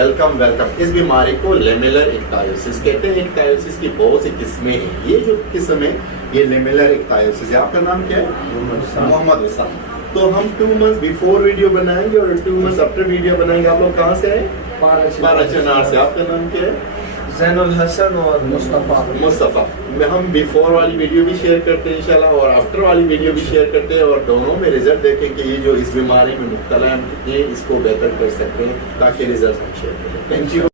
Welcome. इस बीमारी को लेमेलर इक्टायोसिस कहते हैं। इक्टायोसिस की बहुत सी किस्में हैं। ये जो किस्म है ये लेमेलर इक्टायोसिस है। आपका नाम क्या है? मोहम्मद हुसैन। तो हम 2 मंथ्स बिफोर वीडियो बनाएंगे और 2 मंथ्स आफ्टर वीडियो बनाएंगे। आप लोग कहाँ से आए? पाराचनार से। आपका नाम क्या है? जैनुल हसन और मुस्तफ़ा। हम बिफोर वाली वीडियो भी शेयर करते हैं इंशाल्लाह और आफ्टर वाली वीडियो भी शेयर करते हैं और दोनों में रिजल्ट देखें कि ये जो इस बीमारी में मुब्तला है हम कितने इसको बेहतर कर सकते हैं ताकि रिजल्ट हम शेयर करें। Thank you.